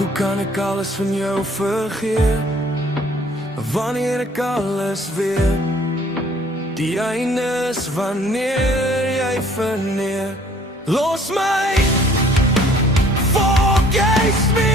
Hoe kan ek alles van jou vergeet? Wanneer ek alles weet, die einde is wanneer jy verneer. Los my, vergeet my.